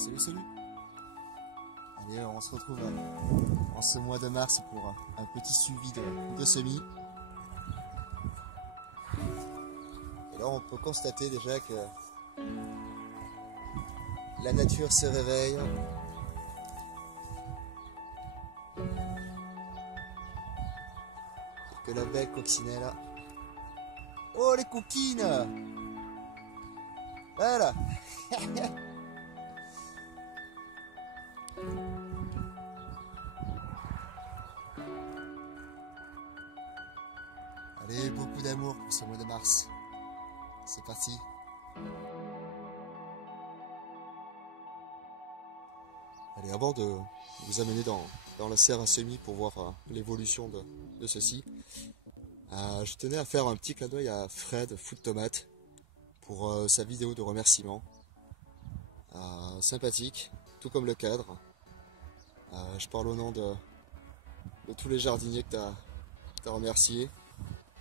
Salut, salut. Allez, on se retrouve en ce mois de mars pour un petit suivi de semis. Et là, on peut constater déjà que la nature se réveille. Que la belle coccinelle. Oh, les coquines! Voilà! Allez, beaucoup d'amour pour ce mois de mars. C'est parti. Allez, avant de vous amener dans la serre à semis pour voir l'évolution de ceci, je tenais à faire un petit clin d'œil à Fred Food Tomate pour sa vidéo de remerciement. Sympathique, tout comme le cadre. Je parle au nom de tous les jardiniers que tu as remerciés.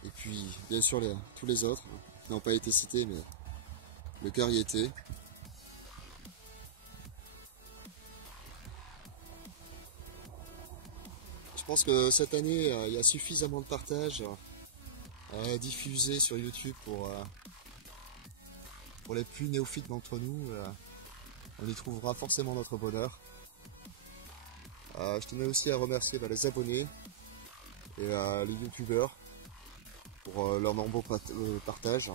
Et puis, bien sûr, tous les autres qui n'ont pas été cités, mais le cœur y était. Je pense que cette année, il y a suffisamment de partage à diffuser sur YouTube pour les plus néophytes d'entre nous. On y trouvera forcément notre bonheur. Je tenais aussi à remercier les abonnés et les youtubeurs pour leur nombreux partages.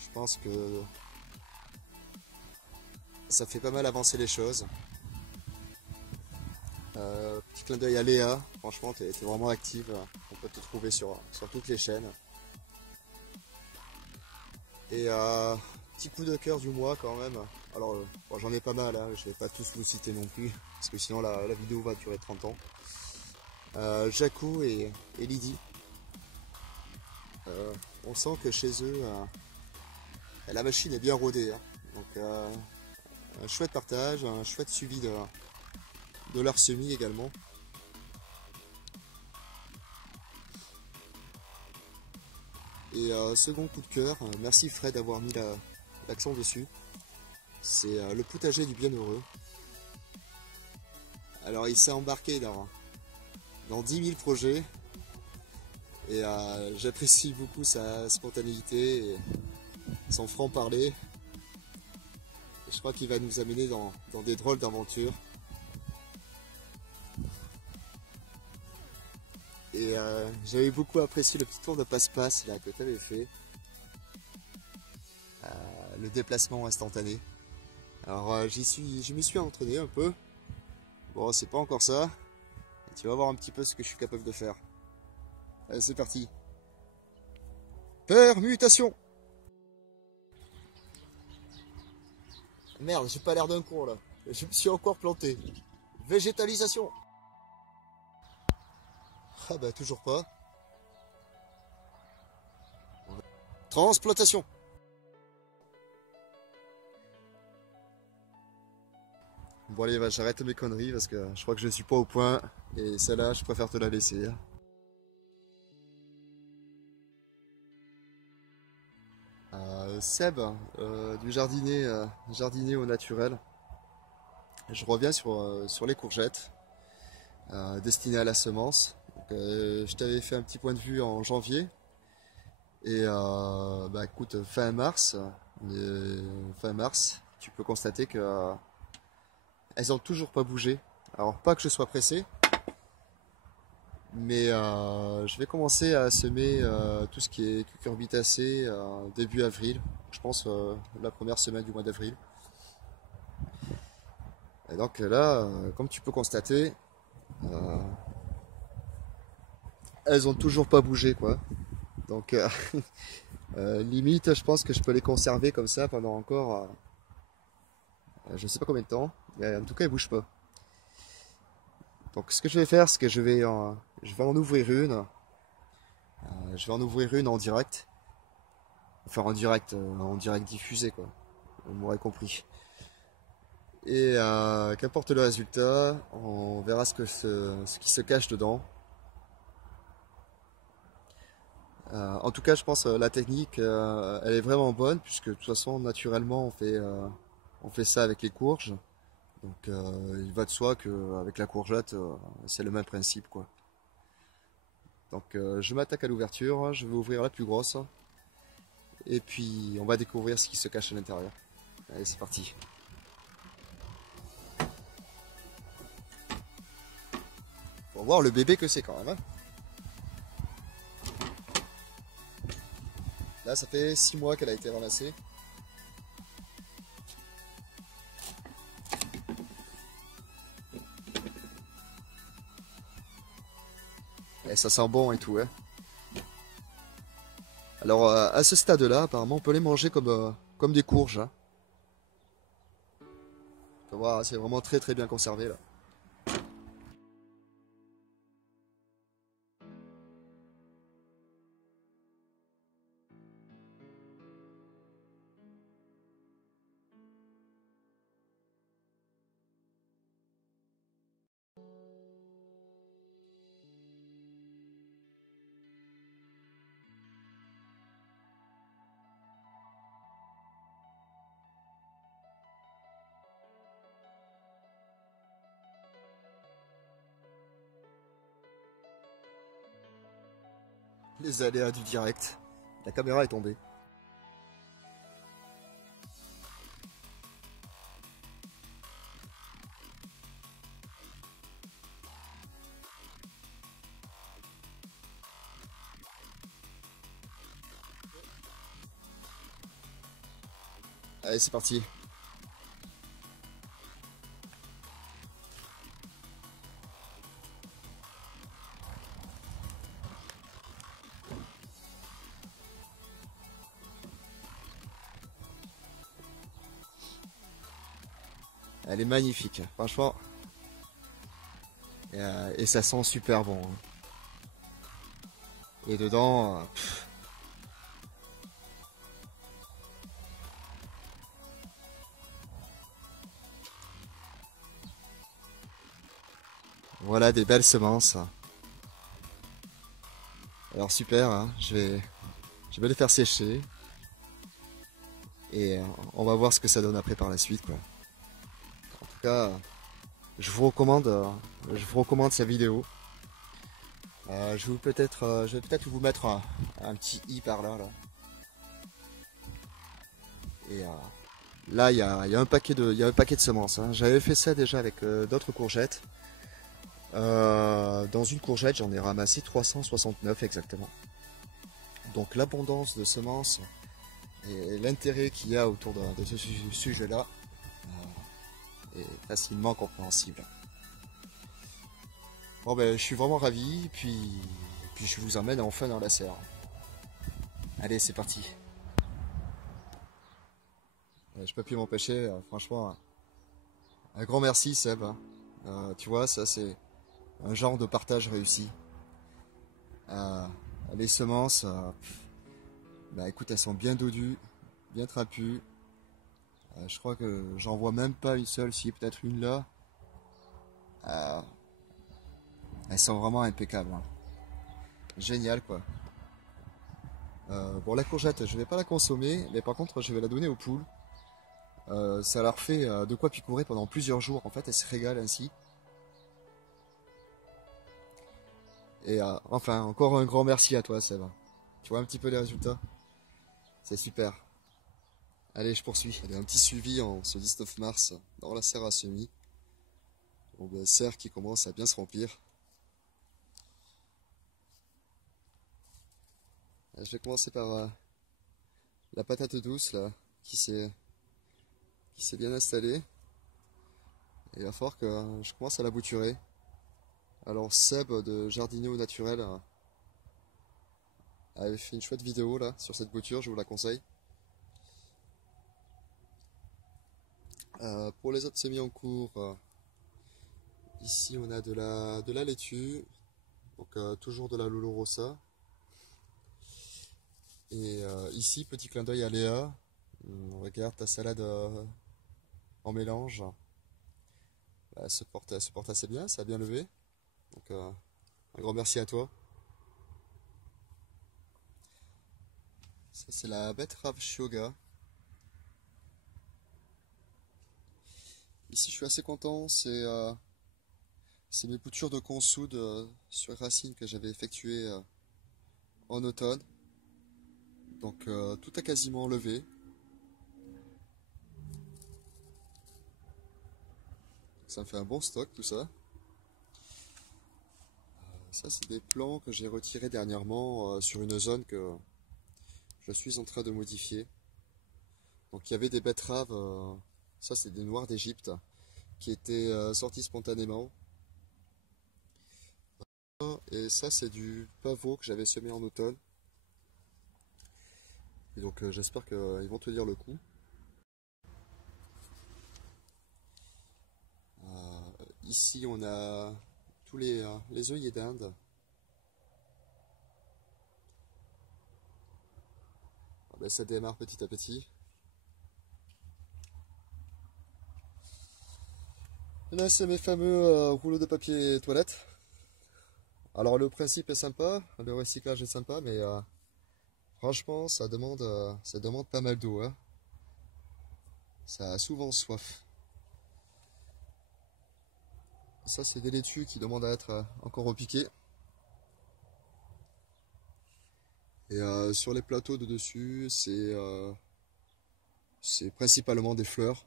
Je pense que ça fait pas mal avancer les choses. Petit clin d'œil à Léa, franchement t'es vraiment active, on peut te trouver sur toutes les chaînes. Et petit coup de cœur du mois quand même. Alors bon, j'en ai pas mal, hein, je vais pas tous vous citer non plus, parce que sinon la vidéo va durer 30 ans. Jacou et Lydie. On sent que chez eux, la machine est bien rodée. Hein. Donc un chouette partage, un chouette suivi de leur semis également. Et second coup de cœur, merci Fred d'avoir mis l'accent dessus. C'est le potager du bienheureux. Alors il s'est embarqué dans 10 000 projets. Et j'apprécie beaucoup sa spontanéité et son franc-parler. Je crois qu'il va nous amener dans des drôles d'aventures. Et j'avais beaucoup apprécié le petit tour de passe-passe que tu avais fait. Le déplacement instantané. Alors je m'y suis entraîné un peu. Bon, c'est pas encore ça. Et tu vas voir un petit peu ce que je suis capable de faire. Allez, c'est parti. Permutation. Merde, j'ai pas l'air d'un con là. Je me suis encore planté. Végétalisation. Ah bah toujours pas. Transplantation. Bon allez, j'arrête mes conneries parce que je crois que je suis pas au point. Et celle-là, je préfère te la laisser. Seb, du jardinier au naturel. Je reviens sur les courgettes destinées à la semence. Donc, je t'avais fait un petit point de vue en janvier. Et écoute, fin mars, tu peux constater que elles ont toujours pas bougé. Alors pas que je sois pressé, mais je vais commencer à semer tout ce qui est cucurbitacé début avril. Je pense la première semaine du mois d'avril. Et donc là, comme tu peux constater, elles ont toujours pas bougé quoi. Donc limite, je pense que je peux les conserver comme ça pendant encore, je sais pas combien de temps. Mais en tout cas, elles bougent pas. Donc ce que je vais faire, c'est que je vais en ouvrir une. Je vais en ouvrir une en direct. Enfin en direct diffusé quoi. On m'aurait compris. Et qu'importe le résultat, on verra ce qui se cache dedans. En tout cas, je pense la technique, elle est vraiment bonne puisque de toute façon, naturellement, on fait ça avec les courges. Donc il va de soi qu'avec la courgette, c'est le même principe quoi. Donc je m'attaque à l'ouverture, je vais ouvrir la plus grosse et puis on va découvrir ce qui se cache à l'intérieur. Allez, c'est parti. Pour voir le bébé que c'est quand même, hein. Là, ça fait 6 mois qu'elle a été ramassée. Et ça sent bon et tout, hein. Alors, à ce stade-là, apparemment, on peut les manger comme des courges, hein. Tu vas voir, c'est vraiment très très bien conservé là. Les aléas du direct. La caméra est tombée. Allez, c'est parti. Elle est magnifique, franchement. Et ça sent super bon, hein. Et dedans, voilà des belles semences. Alors super, hein, je vais les faire sécher. Et on va voir ce que ça donne après par la suite, quoi. En tout cas, je vous recommande sa vidéo. Je vais peut-être vous mettre un petit i par là, là. Et là, il y a un paquet il y a un paquet de semences, hein. J'avais fait ça déjà avec d'autres courgettes. Dans une courgette, j'en ai ramassé 369 exactement. Donc l'abondance de semences et l'intérêt qu'il y a autour de ce sujet-là est facilement compréhensible. Bon ben, je suis vraiment ravi, puis je vous emmène enfin dans la serre. Allez, c'est parti. Je peux plus m'empêcher, franchement, un grand merci Seb, hein. Tu vois, ça c'est un genre de partage réussi. Euh, les semences, bah écoute, elles sont bien dodues, bien trapues. Je crois que j'en vois même pas une seule, si peut-être une là. Euh, elles sont vraiment impeccables, hein. Génial quoi. Bon, la courgette, je vais pas la consommer, mais par contre, je vais la donner aux poules. Ça leur fait de quoi picorer pendant plusieurs jours. En fait, elles se régalent ainsi. Et enfin, encore un grand merci à toi, Seb. Tu vois un petit peu les résultats? C'est super. Allez, je poursuis. Allez, un petit suivi en ce 19 mars dans la serre à semis. Bon, ben, serre qui commence à bien se remplir. Je vais commencer par la patate douce là, qui s'est bien installée. Et il va falloir que je commence à la bouturer. Alors Seb de Jardinier au Naturel avait fait une chouette vidéo là sur cette bouture, je vous la conseille. Pour les autres semis en cours, ici on a de la laitue, donc toujours de la Lolo Rossa. Et ici, petit clin d'œil à Léa. Regarde ta salade en mélange. Bah, elle se porte assez bien, ça a bien levé. Donc un grand merci à toi. Ça c'est la betterave shoga. ici je suis assez content, c'est mes boutures de consoude sur racines que j'avais effectuées en automne. Donc tout a quasiment levé. Ça me fait un bon stock tout ça. Ça c'est des plants que j'ai retirés dernièrement sur une zone que je suis en train de modifier. Donc il y avait des betteraves, ça c'est des noirs d'Égypte, qui étaient sortis spontanément. Et ça c'est du pavot que j'avais semé en automne. Et donc j'espère qu'ils vont tenir le coup. Ici on a tous les œillets d'Inde. Ah ben, ça démarre petit à petit. Là c'est mes fameux rouleaux de papier toilette. Alors le principe est sympa, le recyclage est sympa, mais franchement ça demande pas mal d'eau, hein. Ça a souvent soif. Ça c'est des laitues qui demandent à être encore repiquées. Et sur les plateaux de dessus, c'est principalement des fleurs.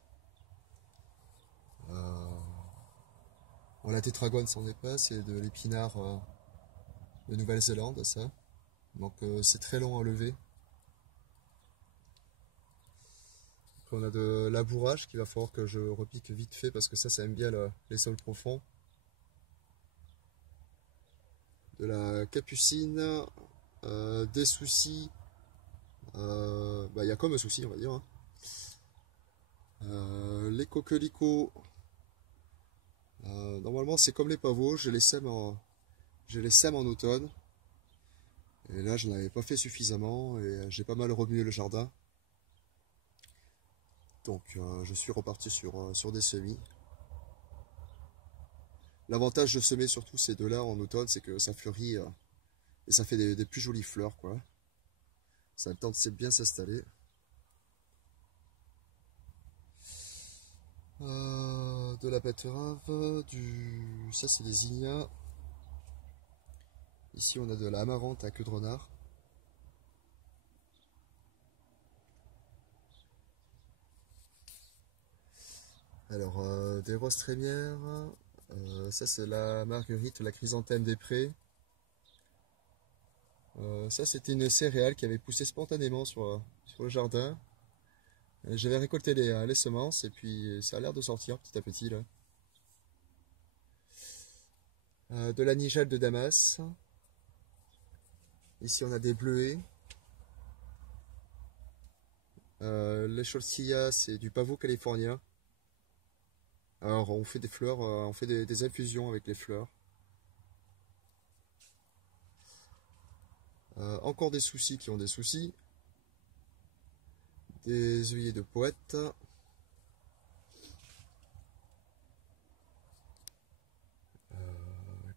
Bon, la tétragone c'en est pas, c'est de l'épinard de Nouvelle-Zélande, ça. Donc c'est très long à lever. Après, on a de labourage qu'il va falloir que je repique vite fait parce que ça aime bien les sols profonds. De la capucine, des soucis. Bah, il y a comme un souci, on va dire, hein. Les coquelicots. Normalement, c'est comme les pavots, je les sème en automne. Et là, je n'avais pas fait suffisamment et j'ai pas mal remué le jardin. Donc, je suis reparti sur des semis. L'avantage de semer surtout ces deux-là en automne, c'est que ça fleurit et ça fait des plus jolies fleurs, quoi. Ça a le temps de bien s'installer. De la betterave, ça c'est des zinnias. Ici on a de la amarante à queue de renard. Alors des roses trémières, ça c'est la marguerite, la chrysanthème des prés. Ça c'était une céréale qui avait poussé spontanément sur le jardin. J'avais récolté les semences et puis ça a l'air de sortir petit à petit là. De la nigelle de Damas. Ici on a des bleuets. Les cholsillas, c'est du pavot californien. Alors on fait des fleurs, on fait des infusions avec les fleurs. Encore des soucis qui ont des soucis. Des œillets de poète.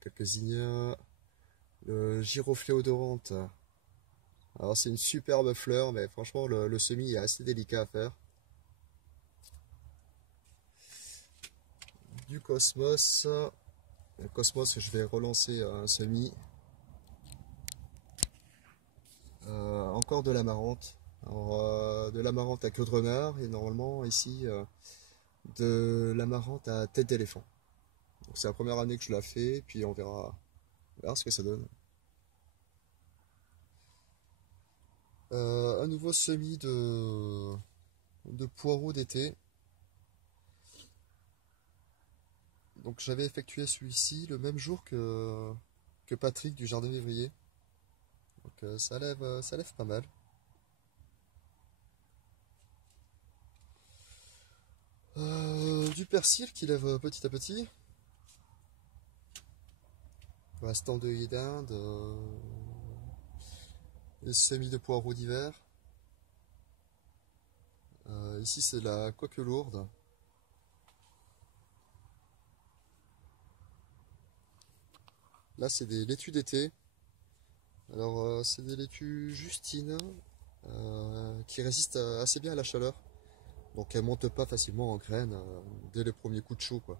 Quelques zinnias. Le giroflée odorante. Alors c'est une superbe fleur, mais franchement le semis est assez délicat à faire. Du cosmos. Le cosmos, je vais relancer un semis. Encore de l'amarante. De l'amarante à queue de renard et normalement ici de l'amarante à tête d'éléphant. C'est la première année que je la fais, puis on verra ce que ça donne. Un nouveau semis de poireaux d'été. Donc j'avais effectué celui-ci le même jour que Patrick du Jardin Février. Donc ça lève pas mal. Du persil qui lève petit à petit. Restant d'œillets d'Inde. Les semis de poireaux d'hiver. Ici c'est la coque lourde. Là c'est des laitues d'été. Alors c'est des laitues Justine qui résistent assez bien à la chaleur. Donc elles montent pas facilement en graines dès le premier coup de chaud, quoi.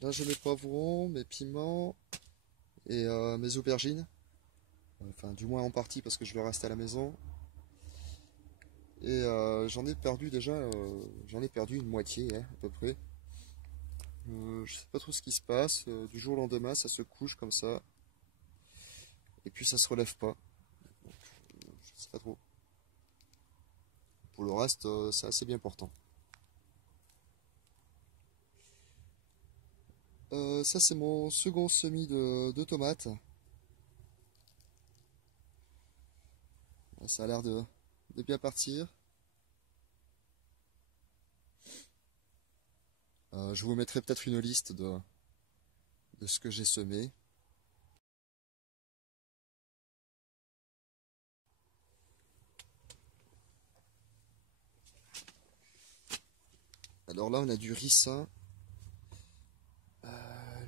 Là j'ai mes poivrons, mes piments et mes aubergines. Enfin du moins en partie parce que je vais rester à la maison. Et j'en ai perdu déjà, j'en ai perdu une moitié hein, à peu près. Je sais pas trop ce qui se passe. Du jour au lendemain, ça se couche comme ça. Et puis ça se relève pas. Donc, je sais pas trop. Pour le reste, c'est assez bien portant. Ça, c'est mon second semis de tomates. Ça a l'air de bien partir. Je vous mettrai peut-être une liste de ce que j'ai semé. Alors là, on a du ricin.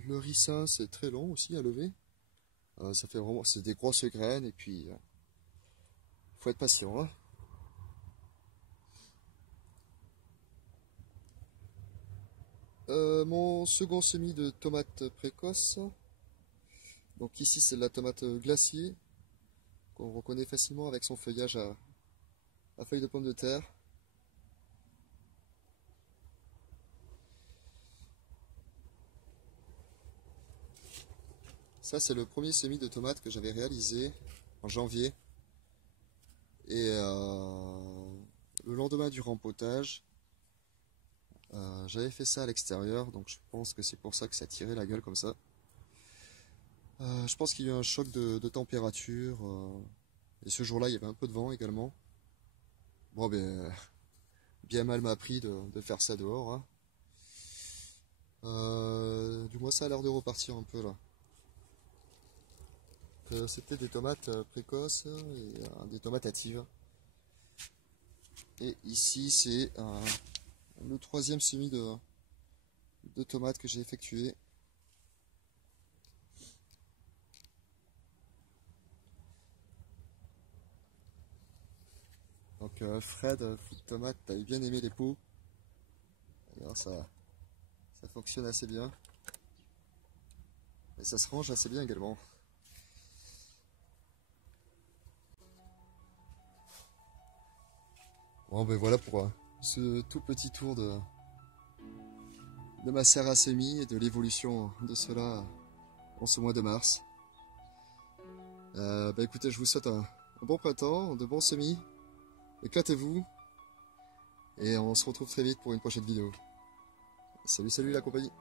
Le ricin, c'est très long aussi à lever. Ça fait vraiment, c'est des grosses graines et puis faut être patient, hein. Mon second semis de tomates précoces. Donc ici, c'est de la tomate glacier qu'on reconnaît facilement avec son feuillage à feuilles de pomme de terre. Ça, c'est le premier semis de tomates que j'avais réalisé en janvier. Et le lendemain du rempotage, j'avais fait ça à l'extérieur, donc je pense que c'est pour ça que ça tirait la gueule comme ça. Je pense qu'il y a eu un choc de température. Et ce jour-là, il y avait un peu de vent également. Bon, ben, bien mal m'a pris de faire ça dehors, hein. Du moins, ça a l'air de repartir un peu là. C'était des tomates précoces et des tomates hâtives. Et ici, c'est le troisième semis de tomates que j'ai effectué. Donc Fred, Food Tomate, t'avais bien aimé les pots. Alors ça fonctionne assez bien. Et ça se range assez bien également. Bon ben voilà pour ce tout petit tour de ma serre à semis et de l'évolution de cela en ce mois de mars. Bah écoutez, je vous souhaite un bon printemps, de bons semis. Éclatez-vous. Et on se retrouve très vite pour une prochaine vidéo. Salut, salut la compagnie.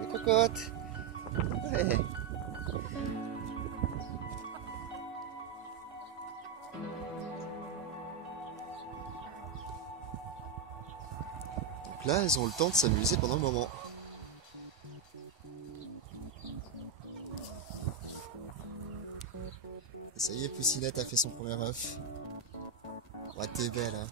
Les cocottes. Ouais. Donc là, elles ont le temps de s'amuser pendant le moment. Et ça y est, Poussinette a fait son premier œuf. Ouais, t'es belle, hein.